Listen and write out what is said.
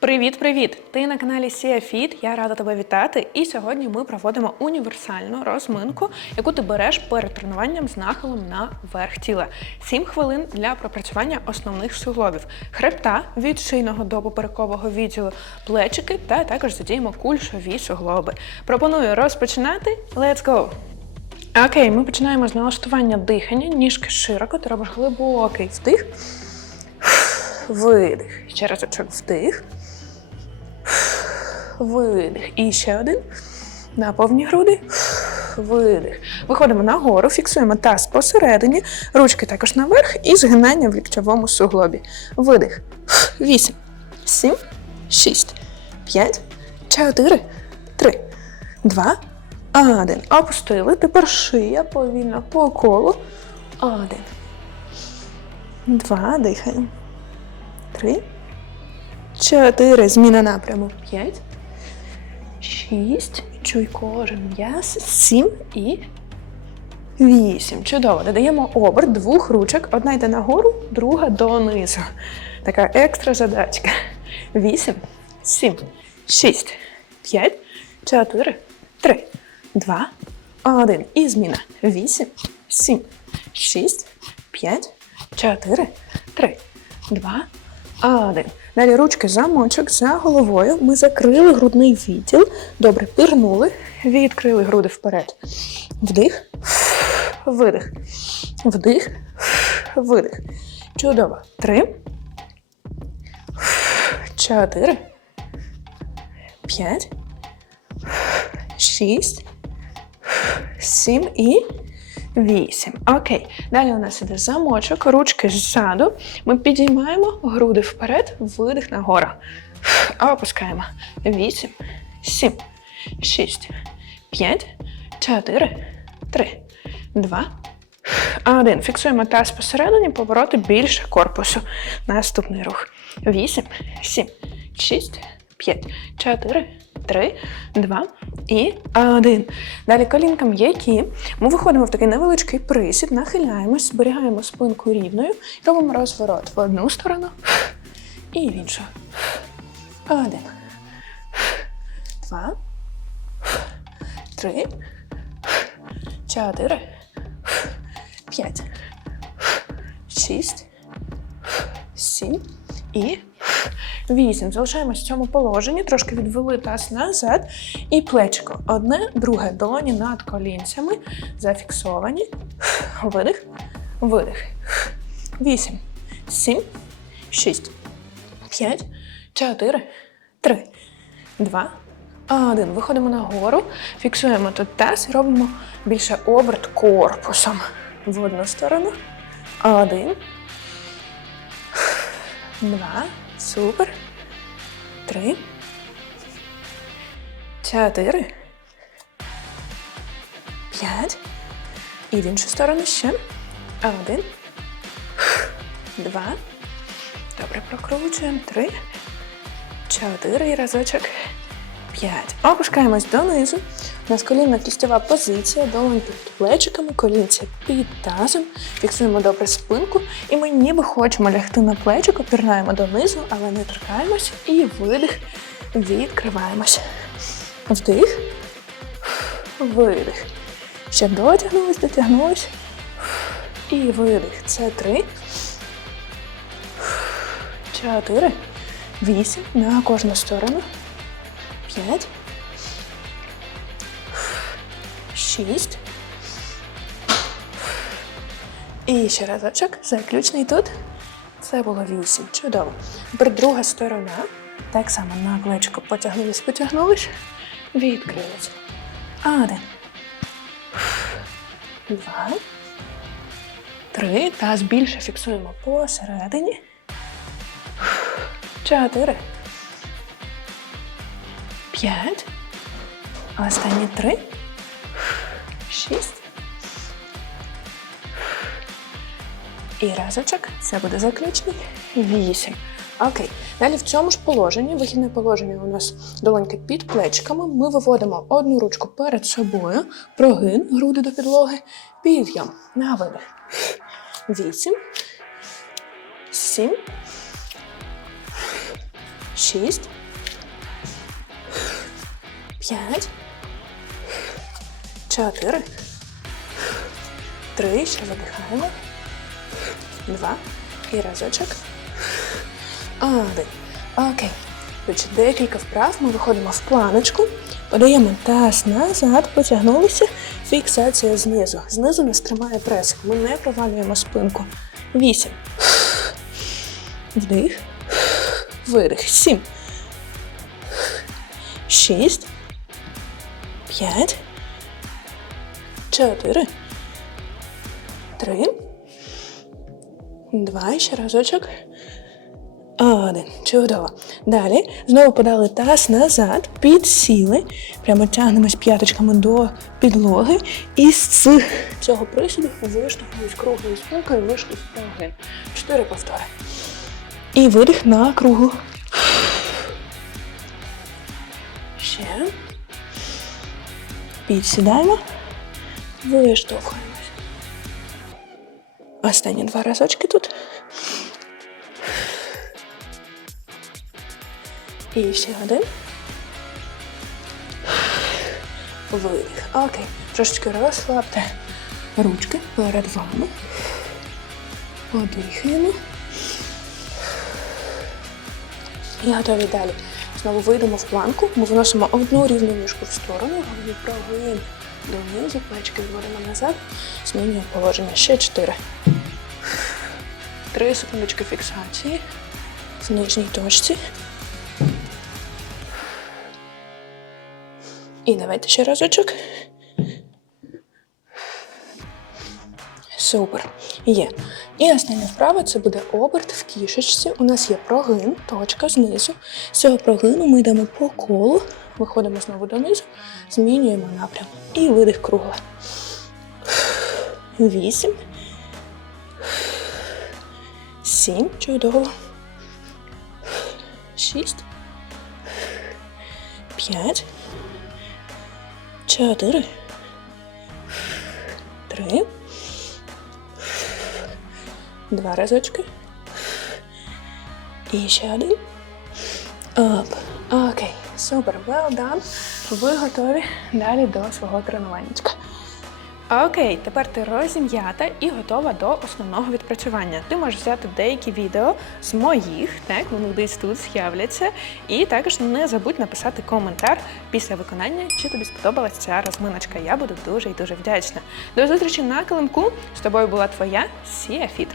Привіт-привіт! Ти на каналі Fit, Я рада тебе вітати. І сьогодні ми проводимо універсальну розминку, яку ти береш перед тренуванням з нахилом на верх тіла. 7 хвилин для пропрацювання основних суглобів, хребта від шийного до поперекового відділу, плечики та також задіємо кульшові суглоби. Пропоную розпочинати. Let's go! Окей, ми починаємо з налаштування дихання, ніжки широко, ти робиш глибокий вдих, видих. Ще разочок вдих. Видих. І ще один. На повні груди. Видих. Виходимо нагору, фіксуємо таз посередині, ручки також наверх і згинання в ліктьовому суглобі. Видих. Вісім, сім, шість, п'ять, чотири, три, два, один. Опустили. Тепер шия повільно по колу. Один. Два. Дихаємо. Три. Чотири. Зміна напряму. П'ять. Шість. Чуй кожен м'яз. Сім і вісім. Чудово. Додаємо оберт двох ручок. Одна йде нагору, друга донизу. Така екстра задачка. Вісім, сім, шість, п'ять, чотири, три, два, один. І зміна. Вісім, сім, шість, п'ять, чотири, три, два, один. Далі ручки замочок за головою. Ми закрили грудний відділ. Добре, пірнули, відкрили груди вперед. Вдих, видих. Вдих, видих. Чудово. Три. Чотири. П'ять. Шість. Сім і вісім. Окей. Далі у нас іде замочок, ручки ззаду. Ми підіймаємо груди вперед, видих нагору. Опускаємо. Вісім, сім, шість, п'ять, чотири, три, два, один. Фіксуємо таз посередині, повороти більше корпусу. Наступний рух. Вісім, сім, шість, п'ять, чотири, три, два і один. Далі колінка м'які. Ми виходимо в такий невеличкий присід, нахиляємось, зберігаємо спинку рівною, робимо розворот в одну сторону і в іншу. Один. Два. Три. Чотири. П'ять. Шість. Сім. І вісім. Залишаємось в цьому положенні, трошки відвели таз назад. І плечико. Одне, друге. Долоні над колінцями. Зафіксовані. Видих. Видих. Вісім. Сім. Шість. П'ять. Чотири. Три. Два. Один. Виходимо нагору. Фіксуємо тут таз і робимо більше оберт корпусом. В одну сторону. Один. Два. Супер. Три. Чотири. П'ять. І в іншу сторону ще. Один. Два. Добре, прокручуємо. Три. Чотири і разочок. П'ять. Опускаємось донизу. У нас колінна кістєва позиція, долонь під плечиками, колінця під тазом. Фіксуємо добре спинку. І ми ніби хочемо лягти на плечико, пірнаємо донизу, але не торкаємось. І видих. Відкриваємось. Вдих. Видих. Ще дотягнулись, дотягнулись. І видих. Це три. Чотири. Вісім. На кожну сторону. П'ять. Шість. І ще разочок. Заключний тут. Це було вісім. Чудово. Тепер друга сторона. Так само на плечко потягнулись, потягнулись. Відкрились. Один. Два. Три. Таз більше фіксуємо посередині. Чотири. П'ять. Останні три. Шість. І разочок. Це буде заключний. Вісім. Окей. Далі в цьому ж положенні, вихідне положення у нас долоньки під плечиками. Ми виводимо одну ручку перед собою, прогин, груди до підлоги, підйом на видих. Вісім. Сім. шість, п'ять, чотири, три, ще видихаємо, два і разочок. Один. Окей. Отже, декілька вправ. Ми виходимо в планочку, подаємо таз назад, потягнулися. Фіксація знизу. Знизу нас тримає прес. Ми не провалюємо спинку. Вісім. Вдих. Видих. Сім. Шість. П'ять. Чотири. Три. Два. І ще разочок. Один. Чудово. Далі знову подали таз назад, підсіли. Прямо тягнемось п'яточками до підлоги. І з цього присіду виштовхують круглою спинкою, вишки в прогин. Чотири повтори. І видих на кругу. Ще. Підсідаємо. Виштовхуємось. Останні два разочки тут. І ще один. Видих. Окей. Трошечки розслабте ручки перед вами. Подихаємо. І готові далі. Знову вийдемо в планку. Ми виносимо одну рівну ніжку в сторону, головний прогин донизу, плечки назад. Змінюємо положення. Ще чотири. Три секундочки фіксації в нижній точці. І давайте ще разочок. Супер. Є. І остання вправа це буде оберт в кішечці. У нас є прогин, точка знизу. З цього прогину ми йдемо по колу, виходимо знову донизу, змінюємо напрям. І видих кругла. Вісім. Сім. Чудово. Шість. П'ять. Чотири. Три. Два разочки. І ще один. Оп. Окей. Супер. Well done. Ви готові далі до свого тренуваннячка. Окей, тепер ти розім'ята і готова до основного відпрацювання. Ти можеш взяти деякі відео з моїх, так вони десь тут з'являться. І також не забудь написати коментар після виконання, чи тобі сподобалась ця розминочка. Я буду дуже і дуже вдячна. До зустрічі на килимку. З тобою була твоя Сія Фіт.